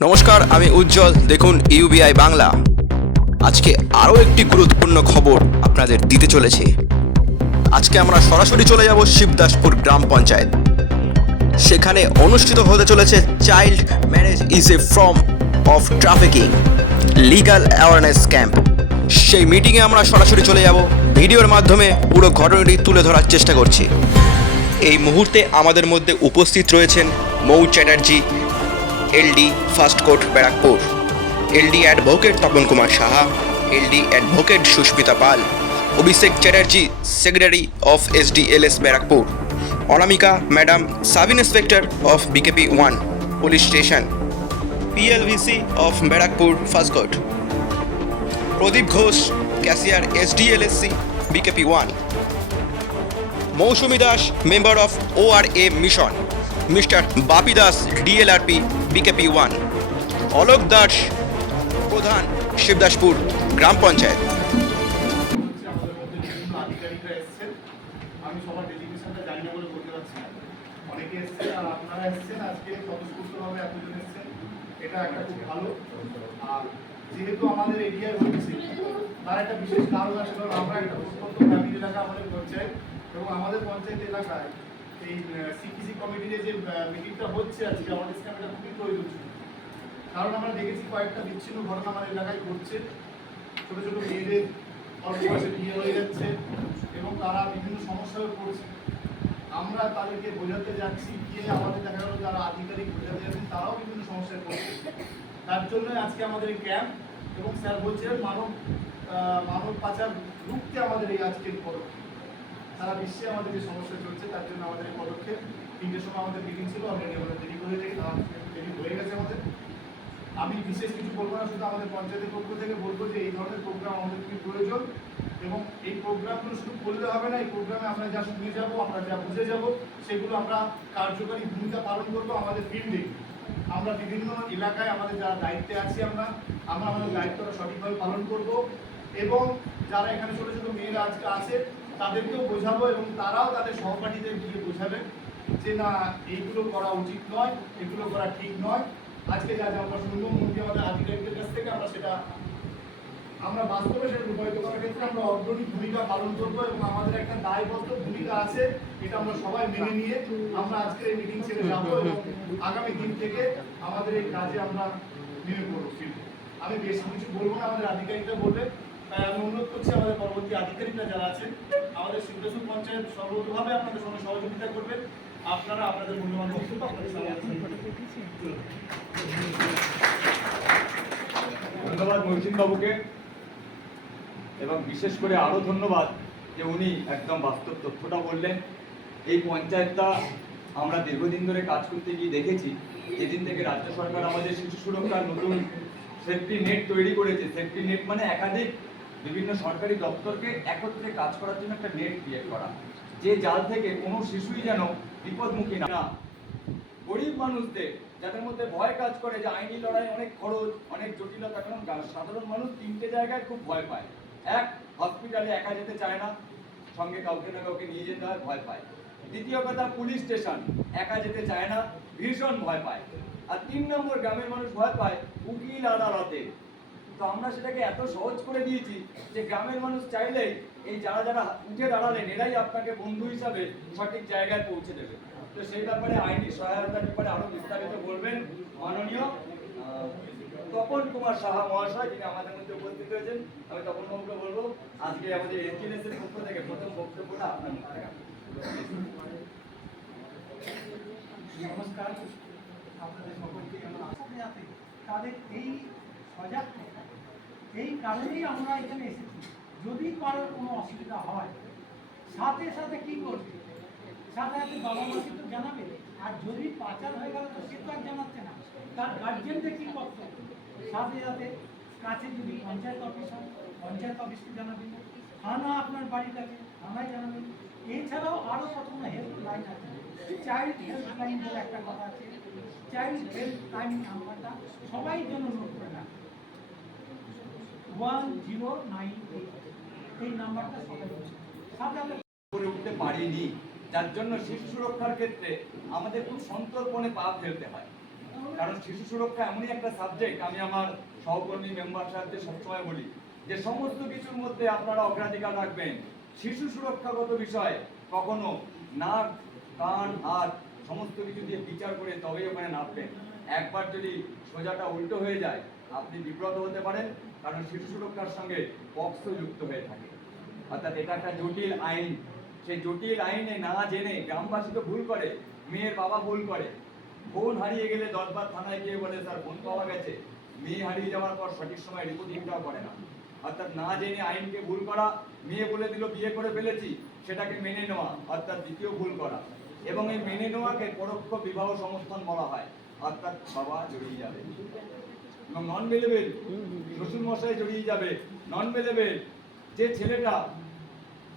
নমস্কার, আমি উজ্জ্বল। দেখুন ইউবিআই বাংলা। আজকে আরও একটি গুরুত্বপূর্ণ খবর আপনাদের দিতে চলেছে। আজকে আমরা সরাসরি চলে যাব শিবদাসপুর গ্রাম পঞ্চায়েত। সেখানে অনুষ্ঠিত হতে চলেছে child marriage is a form of trafficking legal awareness camp. সেই মিটিংয়ে আমরা সরাসরি চলে যাব, ভিডিওর মাধ্যমে পুরো ঘটনাটি তুলে ধরার চেষ্টা করছি। এই মুহূর্তে আমাদের মধ্যে উপস্থিত রয়েছেন Mou Chatterjee, LD first court Barrackpore, LD advocate Tapan Kumar Saha, LD advocate Susmita Pal, Abhishek Chatterjee, secretary of SDLS Barrackpore, Anamika madam, sub inspector of BKP 1 police station, PLVC of Barrackpore first court, Pradip Ghosh, cashier SDLSC BKP 1, Mousumi Das, member of ORA mission, mister Bapi Das, DLRP BKP 1, Alok Das, প্রধান শিবদাসপুর গ্রাম পঞ্চায়েত। আমি সবার ডেডিকেশনটা জানি না বলে বলতে পারছি না। অনেকে এসছেন আর আপনারা এসছেন, আজকে স্বতঃস্ফূর্তভাবে এতজন এসছেন, এটা একটা খুব ভালো। আর যেহেতু আমাদের এরিয়ায় হচ্ছে, তার একটা বিশেষ কারণ আছে, কারণ আমরা একটা প্রত্যন্ত গ্রামীণ এলাকা আমাদের পঞ্চায়েত, এবং আমাদের পঞ্চায়েত এলাকায় এই সিকিসি কমিটিতে যে মিটিংটা হচ্ছে আজকে, আমাদের স্ক্যামটা খুবই প্রয়োজন ছিল। কারণ আমরা দেখেছি কয়েকটা বিচ্ছিন্ন ঘটনা আমাদের এলাকায় ঘটছে। ছোটো ছোটো মেয়েদের অল্প বয়সে বিয়ে হয়ে যাচ্ছে এবং তারা বিভিন্ন সমস্যায় পড়ছে। আমরা তাদেরকে বোঝাতে যাচ্ছি, গিয়ে আমাদের দেখা গেল যারা আধিকারিক বোঝাতে যাচ্ছেন তারাও বিভিন্ন সমস্যায় পড়ছে। তার জন্য আজকে আমাদের এই ক্যাম্প, এবং স্যার বলছিলেন মানব পাচার রুখতে আমাদের এই আজকের পদক্ষেপ। সারা বিশ্বে আমাদের যে সমস্যা চলছে তার জন্য আমাদের এই পদক্ষেপ। 3টের সময় আমাদের মিটিং ছিল, অলরেডি আমাদের দেরি করে থেকে দেরি হয়ে গেছে আমাদের। আমি বিশেষ কিছু বলবো না, শুধু আমাদের পঞ্চায়েতের পক্ষ থেকে বলবো যে এই ধরনের প্রোগ্রাম আমাদের খুবই প্রয়োজন, এবং এই প্রোগ্রামগুলো শুধু করলে হবে না। এই প্রোগ্রামে আমরা যা শুনে যাব, আমরা যা বুঝে যাব, সেগুলো আমরা কার্যকরী ভূমিকা পালন করবো আমাদের ফিল্ডে। আমরা বিভিন্ন এলাকায় আমাদের যারা দায়িত্বে আছি, আমরা আমাদের দায়িত্বটা সঠিকভাবে পালন করব, এবং যারা এখানে ছোটো ছোটো মেয়েরা আজকে আছে তাদেরকেও বোঝাবো, এবং তারাও তাদের সহপাঠীদের গিয়ে বোঝাবে যে না, এইগুলো করা উচিত নয়, এগুলো করা ঠিক নয়। আজকে যা আমরা শুনবো মন্ত্রী আমাদের আধিকারিকদের কাছ থেকে, আমরা বাস্তবে সেটা রূপায়িত করার ক্ষেত্রে আমরা অগ্রণী ভূমিকা পালন করবো, এবং আমাদের একটা দায়বদ্ধ ভূমিকা আছে, এটা আমরা সবাই মেনে নিয়ে আমরা আজকের এই মিটিং ছেড়ে যাবো, এবং আগামী দিন থেকে আমাদের এই কাজে আমরা নেমে পড়বো। আমি বেশি কিছু বলবো না, আমাদের আধিকারিকরা বলবে। তাই আমি অনুরোধ করছি আমাদের পরবর্তী আধিকারিকরা যারা আছেন, আমাদের শিবদাসপুর পঞ্চায়েত সর্বতভাবে আপনাদের সঙ্গে সহযোগিতা করবেন। আপনারা আপনাদের মূল্যবান বক্তব্য আপনাদের ধন্যবাদ মহসিন বাবুকে, এবং বিশেষ করে আরো ধন্যবাদ যে উনি একদম বাস্তব তথ্যটা বললেন। এই পঞ্চায়েতটা আমরা দীর্ঘদিন ধরে কাজ করতে গিয়ে দেখেছি, যেদিন থেকে রাজ্য সরকার আমাদের শিশু সুরক্ষার নতুন সেফটি নেট তৈরি করেছে। সেফটি নেট মানে একাধিক বিভিন্ন সরকারি দপ্তরকে একত্রে কাজ করার জন্য একটা নেট ক্রিয়েট করা, যে জাল থেকে কোনো শিশুই যেন বিপদমুখী না। গরিব মানুষদের যাদের মধ্যে ভয় কাজ করে যে আইনি লড়াই অনেক খরচ, অনেক জটিলতা, কারণ সাধারণ মানুষ 3টে জায়গায় খুব ভয় পায়। এক, হসপিটালে একা যেতে চায় না, সঙ্গে কাউকে না কাউকে নিয়ে যেতে হয়, ভয় পায়। দ্বিতীয় কথা, পুলিশ স্টেশন একা যেতে চায় না, ভীষণ ভয় পায়। আর 3 নম্বর, গ্রামের মানুষ ভয় পায় উকিল আদালতে। তো আমরা সেটাকে এত সহজ করে দিয়েছি যে গ্রামের মানুষ চাইলেই এই যারা যারা উঠে দাঁড়ালেন, এরাই আপনাকে বন্ধু হিসাবে সঠিক জায়গায় পৌঁছে দেবে। তো সেই ব্যাপারে আইনি সহায়তার ব্যাপারে আরো বিস্তারিত বলবেন মাননীয় তপন কুমার সাহা মহাশয়, যিনি আমাদের মধ্যে উপস্থিত হয়েছেন। আমি তপন বাবুকে বলবো আজকে আমাদের এসডিএলএস এর পক্ষ থেকে প্রথম বক্তব্যটা আপনার মুখ থেকে। নমস্কার, আপনাদের সকলকে তাদের এই সজাগ থাকা, এই কারণেই আমরা এখানে এসেছি। যদি কারোর কোনো অসুবিধা হয়, সাথে সাথে কি করবে, সাথে সাথে বাবা মাকে তো জানাবে। আর যদি পাচার হয়ে গেল তো সে তো আর জানাচ্ছে না, তার গার্জেনদের কি কর্তব্য, সাথে সাথে কাছে যদি পঞ্চায়েত অফিস হয়, পঞ্চায়েত অফিসকে জানাবেন, থানা আপনার বাড়িটাকে থানায় জানাবেন। এছাড়াও আরও কত হেল্পলাইন আছে, চাইল্ড হেল্পলাইন বলে একটা কথা আছে, চাইল্ড হেল্পলাইন নাম্বারটা সবাই জন্য নোট করে রাখবে, 1098। এই নাম্বারটা সবাই সাথে করে উঠতে পারিনি, যার জন্য শিশু সুরক্ষার ক্ষেত্রে আমাদের খুব সন্তর্পণে পা ফেলতে হয়। কারণ শিশু সুরক্ষা এমনই একটা সাবজেক্ট, আমি আমার সহকর্মী মেম্বার সাহেবদের সবসময় বলি যে সমস্ত কিছুর মধ্যে আপনারা অগ্রাধিকার রাখবেন। শিশু সুরক্ষাগত বিষয় কখনো নাক কান হাত সমস্ত কিছু দিয়ে বিচার করে তবেই ওখানে নামবেন। একবার যদি সোজাটা উল্টো হয়ে যায় আপনি বিব্রত হতে পারেন, কারণ শিশু সুরক্ষার সঙ্গে পক্সো যুক্ত হয়ে থাকে। অর্থাৎ এটা একটা জটিল আইন। সেই জটিল আইনে না জেনে গ্রামবাসী তো ভুল করে, মেয়ের বাবা ভুল করে। ফোন হারিয়ে গেলে 10 বার থানায় গিয়ে বলে স্যার ফোন পাওয়া গেছে, মেয়ে হারিয়ে যাওয়ার পর সঠিক সময় রিপোর্টিংটাও করে না। অর্থাৎ না জেনে আইনকে ভুল করা, মেয়ে বলে দিল বিয়ে করে ফেলেছি সেটাকে মেনে নেওয়া, অর্থাৎ দ্বিতীয় ভুল করা। এবং এই মেনে নেওয়াকে পরোক্ষ বিবাহ সমর্থন বলা হয়, অর্থাৎ বাবা জড়িয়ে যাবে। এবং নন বেলেবেল শ্বশুর মশাই জড়িয়ে যাবে। নন বেলেবেল যে ছেলেটা,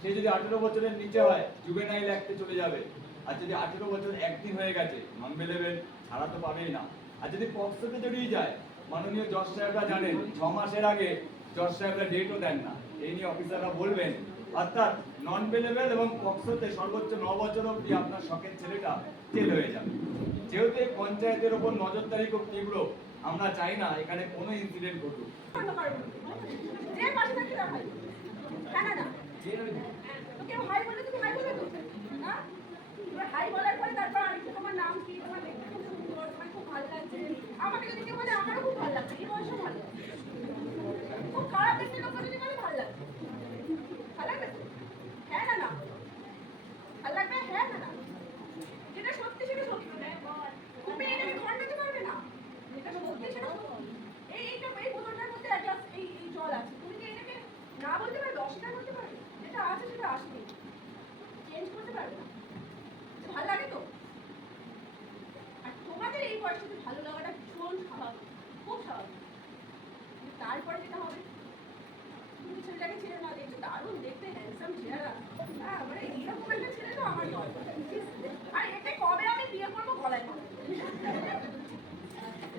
সে যদি 18 বছরের নিচে হয় জুভেনাইল অ্যাক্টে চলে যাবে। আর যদি 18 বছর একদিন হয়ে গেছে নন বেলেবেল ছাড়া তো পাবেই না। আর যদি পক্সোতে জড়িয়ে যায়, মাননীয় জজ সাহেবরা জানেন 6 মাসের আগে জজ সাহেবরা ডেটও দেন না, এই নিয়ে অফিসাররা বলবেন। অর্থাৎ নন বেলেবেল এবং পক্সোতে সর্বোচ্চ 9 বছর অবধি আপনার শখের ছেলেটা জেল হয়ে যাবে। যেহেতু এই পঞ্চায়েতের ওপর নজরদারি খুব তীব্র, আমরা চাই না এখানে কোনো ইনসিডেন্ট ঘটুক। যে পাশে থাকি না ভাই, জানা না তো কেউ হাই বলে তুমি হাই বলে তো না, এবার হাই বলার পরে তারপর আরেকটু তোমার নাম কি, তোমার দেখতে খুব সুন্দর, তোমার খুব ভালো লাগছে। আমাকে যদি কেউ বলে আমারও খুব ভালো লাগছে, এই বয়সেও ভালো লাগছে। খুব খারাপ দেখতে লোক যদি বলে ভালো লাগছে, ভালো লাগবে তো? হ্যাঁ না না ভালো লাগবে, হ্যাঁ না না, যেটা সত্যি সেটা সত্যি, তুমি এটাকে খণ্ডাতে পারবে না, যেটা সত্যি সেটা সত্যি। এই বোতলটার মধ্যে এক গ্লাস এই জল আছে, তুমি কি এটাকে না বলতে পারবে, অস্বীকার করতে পারবে? যেটা আছে সেটা আসবে, চেঞ্জ করতে পারবে না। ভালো লাগে তো? আর তোমাদের এই বয়সটাতে ভালো লাগাটা ভীষণ স্বাভাবিক, খুব স্বাভাবিক। তারপরে যেটা হবে, তুমি ছেলেটাকে ছেড়ে না, দেখছো দারুণ দেখতে, হ্যান্ডসাম ছেলেরা, হ্যাঁ মানে এইরকম একটা ছেলে তো আমার দরকার। আর এতে কবে আমি বিয়ে করবো গলায় পাবো।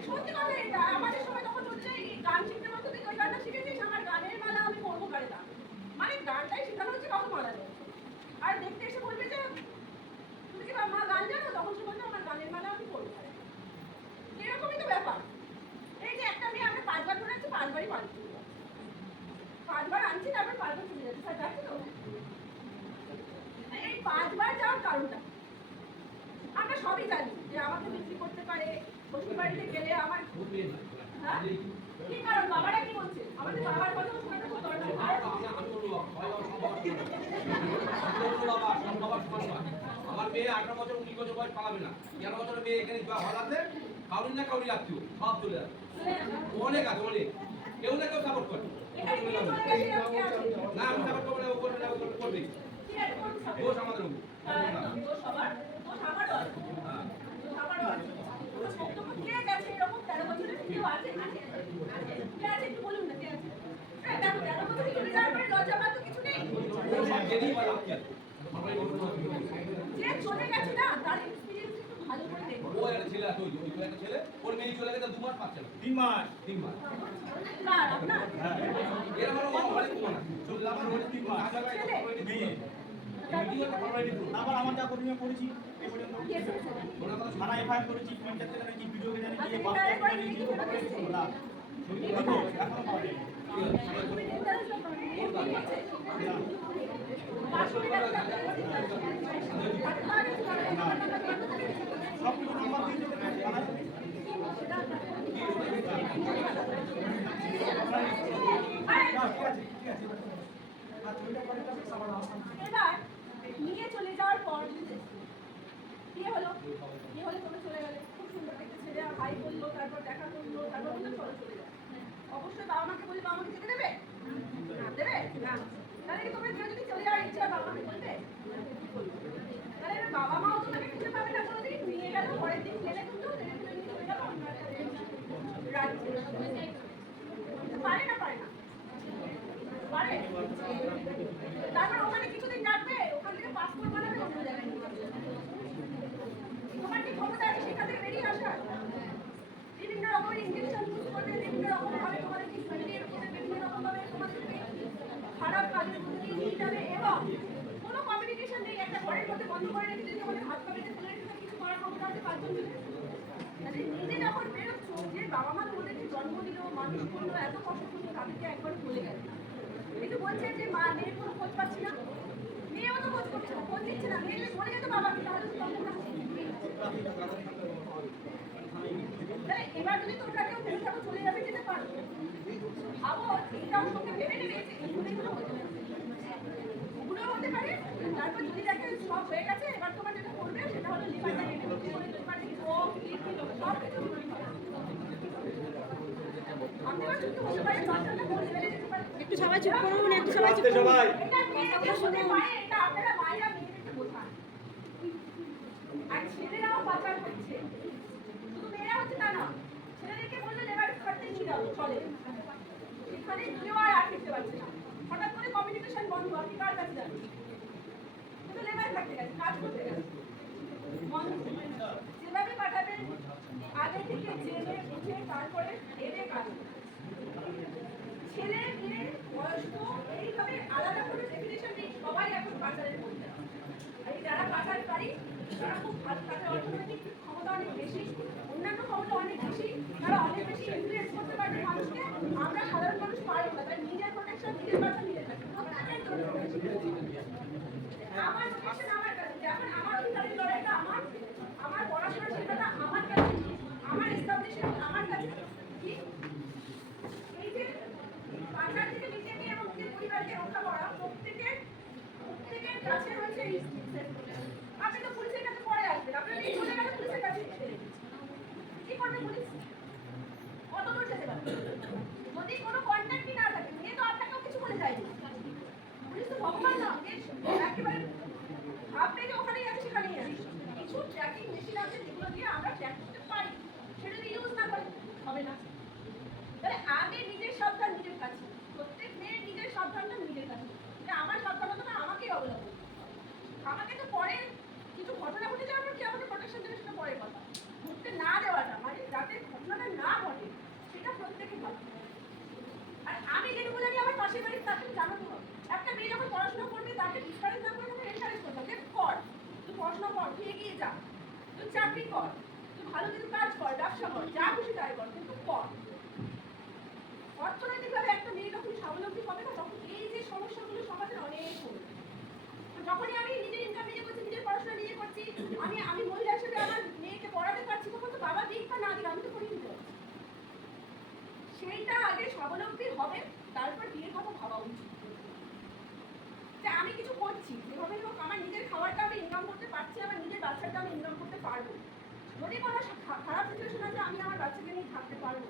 সত্যি কথা এটা, আমাদের সময় তখন হচ্ছে গান শিখতে বলতো, তুই ওই গানটা শিখেছিস, আমার গানের মালা আমি করবো গাড়ি না, মানে গানটাই শেখানো হচ্ছে কত মালা দেয়। আর দেখতে এসে বলবে যে তুমি কি মা গান জানো, তখন সে বলতো আমার গানের মালা আমি করবো। এরকমই তো ব্যাপার। এই যে একটা মেয়ে আমরা 5 বার ধরে আছি, 5 বারই পাল্টি, 5 বার আনছি তারপর 5 বার চলে যাচ্ছে, স্যার দেখো তো এই 5 বার যাওয়ার কারণটা আমরা সবই জানি যে আমাকে বিক্রি করতে পারে, শ্বশুর বাড়িতে গেলে আমার হ্যাঁ কি কারণ, বাবারা কি বলছে, আমাদের বাবার কথা শোনাতে খুব দরকার। আমার মেয়ে 18 বছর 19 বছর বয়স পালাবে না, 11 বছরের মেয়ে এখানে হলাতে কাউরি না কাউরি আত্মীয় সব চলে যাবে, অনেক আছে অনেক, কেউ না কেউ সাপোর্ট করে। না আমি সাপোর্ট করবো না, ও করবে না, ও করবে দোষ আমাদের উপর, দোষ সবার, দোষ আমারও আছে, দোষ আমারও আছে। বক্তব্য কে গেছে এরকম 13 বছরের কেউ আছে, কে আছে একটু বলুন না, কে আছে? হ্যাঁ দেখো 13 বছরে চলে যাওয়ার পরে লজ্জা পাওয়ার তো কিছু নেই। যে চলে গেছে না তার এক্সপেরিয়েন্স একটু ভালো করে দেখো। ও একটা ছেলে আছে, ওই একটা ছেলে, ওর মেয়ে চলে গেছে 2 মাস পাচ্ছে না, 3 মাস। কার আপনার? এর আমার মা অনেক কম না, শুধু আমার ওই 3 মাস মেয়ে। আবার আমার যা করি করেছি এই পর্যন্ত Yes, yes, yes. থানা এফআইআর করেছি, পঞ্চায়েত থেকে জানিয়েছি, ভিডিওকে জানিয়েছি, আচ্ছা, বাস এবারে পরে জানিয়েছি, কি কি করেছে? না এখনো পাবে তুমি নির্ধারণ করো, এই কি হচ্ছে? 5 মিনিট আছে। সব কিছু নাম্বার দিয়ে দেবে থানায়। এবার নিয়ে চলে যাওয়ার পর বিয়ে হলো, বিয়ে হলে তোমরা চলে গেলে, খুব সুন্দর একটা ছেলে ভাই বললো, তারপর দেখা করলো, তারপর বললো চলো চলে যায়। অবশ্যই বাবা মাকে বললে বাবা মাকে যেতে দেবে না, দেবে না, তাহলে কি তোমরা যদি চলে যাওয়ার ইচ্ছা বাবা মাকে বলবে? তাহলে এবার বাবা মাও তোমাকে খুঁজে পাবে না কোনোদিন, নিয়ে গেল পরের দিন প্লেনে তুললো, প্লেনে তুলে নিয়ে চলে গেল রাজ্যে। পারে না, পারে না, পারে। তারপর ওখানে কিছুদিন রাখবে, ওখান থেকে পাসপোর্ট বানাবে, অন্য জায়গায় নিয়ে যাবে। তোমার কি ক্ষমতা আছে সেখান থেকে বেরিয়ে আসার? বিভিন্ন রকমের ইনজেকশন ইউজ করবে, বিভিন্ন রকম ভাবে তোমাদেরকে হিউমিলিয়েট করবে, বিভিন্ন রকম ভাবে তোমাদেরকে খারাপ কাজের মধ্যে নিয়ে যাবে, এবং কোনো কমিউনিকেশন নেই। একটা ঘরের মধ্যে বন্ধ করে রেখে যদি আমাদের হাত পা বেঁধে ফেলে রেখে কিছু মা তোমাদেরকে জন্ম দিল, মানুষ করলো, এত কষ্ট করলো, তাদেরকে একবার বলে গেল না। কিন্তু বলছে যে মা মেয়ের কোনো খোঁজ পাচ্ছি না, মেয়েও তো খোঁজ করছে না, খোঁজ দিচ্ছে না, মেয়ে যদি বলে যেত বাবাকে তাহলে তো তখন না। তাহলে এবার যদি তোমরা কেউ ভেবে থাকো চলে যাবে, যেতে পারো। ভাবো এইটাও তোকে ভেবে নেবে যে এইগুলো হতে পারে, ওগুলোও হতে পারে। তারপর যদি দেখে সব হয়ে গেছে, এবার তোমার যেটা করবে সেটা হলো লিভারটা নিয়ে নেবে, লিভার সব কিছু একটু সবাই চুপ করুন, একটু সবাই চুপ করুন। সবাই এটা মেয়েদের হতে পারে, এটা আপনারা মায়েরা মেয়েদেরকে বোঝান। আর ছেলেরাও পাচার করছে, শুধু মেয়েরা হচ্ছে তা না, ছেলেদেরকে বললে লেবার করতে নিয়ে যাও, চলে। এখানে কেউ আর আটকে পারছে না, হঠাৎ করে কমিউনিকেশন বন্ধ, আপনি কার কাছে যান? শুধু লেবার থাকতে গেছে, কাজ করতে গেছে বন্ধ। যেভাবে পাঠাবেন আগে থেকে জেনে বুঝে তারপরে ভেবে কাজ করবেন। ছেলে মেয়ে বয়স্ক এইভাবে আলাদা করে ডেফিনেশন নেই, সবাই এখন পাচারের মধ্যে। আর এই যারা পাচারকারী তারা খুব ভালো, তাদের অর্থনৈতিক ক্ষমতা অনেক বেশি, অন্যান্য ক্ষমতা অনেক বেশি, তারা অনেক বেশি ইনফ্লুয়েন্স করতে পারবে মানুষকে। আমরা সাধারণ মানুষ পারবো না, তাই নিজের প্রোটেকশন নিজের বাচ্চা নিজের কাছে। আমার প্রোটেকশন আমার কাছে, যেমন আমার অধিকারের লড়াইটা আমার, আমার পড়াশোনার শেখাটা আমার কাছে, আমার এস্টাবলিশমেন্ট আমার কাছে। কি এই যে পাচার থেকে নিজেকে এবং নিজের পরিবারকে রক্ষা করা প্রত্যেকের কাছে রয়েছে এই সেক্টর। আপনি তো পুলিশের কাছে পরে আসবেন, আপনারা এই চলে গেলে পুলিশের কাছে কি করবে পুলিশ? কত দূর যেতে পারবে? যদি কোনো কন্ট্যাক্টই না থাকে, মেয়ে তো আপনাকেও কিছু বলে যায়নি, পুলিশ তো ভগবান না, একেবারে আপনি যে ওখানেই আছে সেখানেই আছে। কিছু ট্র্যাকিং মেশিন আছে যেগুলো দিয়ে আমরা ট্র্যাক করতে পারি, সেটা যদি ইউজ না করি হবে না। তাহলে আগে নিজের সাবধান নিজের কাছে, প্রত্যেক মেয়ের নিজের সাবধানটা নিজের কাছে, যে আমার সাবধানতাটা আমাকেই অবলম্বন, আমাকে তো পরে কিছু ঘটনা ঘটে যাওয়ার পর কি আমাকে প্রোটেকশন দেবে সেটা পরের কথা, ঘুরতে না দেওয়াটা মানে যাতে ঘটনাটা না ঘটে সেটা প্রত্যেকে ভালো। আর আমি যেটুকু জানি আমার পাশের বাড়ির তাকে জানাতে হবে। একটা মেয়ে যখন পড়াশোনা করবে তাকে ডিসকারেজ না করে তাকে এনকারেজ করতে হবে, কর তুই পড়াশোনা কর, তুই এগিয়ে যা, তুই চাকরি কর, তুই ভালো কিছু কাজ কর, ব্যবসা কর, যা খুশি তাই কর, কিন্তু কর। অর্থনৈতিকভাবে একটা মেয়ে যখন স্বাবলম্বী হবে না, তখন এই যে সমস্যাগুলো সমাজের অনেক কমবে। যখনই আমি নিজের ইনকাম নিজে করছি, নিজের পড়াশোনা নিজে করছি, আমি মহিলা হিসেবে আমার মেয়েকে পড়াতে পারছি, তখন তো বাবা দিক বা না দিক আমি তো করিয়ে দিতে পারছি। সেইটা আগে স্বাবলম্বী হবে, তারপর বিয়ের কথা ভাবা উচিত। যে আমি কিছু করছি, যেভাবে হোক আমার নিজের খাবারটা আমি ইনকাম করতে পারছি, আমার নিজের বাচ্চাটা আমি ইনকাম করতে পারবো। যদি কোনো খারাপ সিচুয়েশন আছে আমি আমার বাচ্চাকে নিয়ে থাকতে পারবো,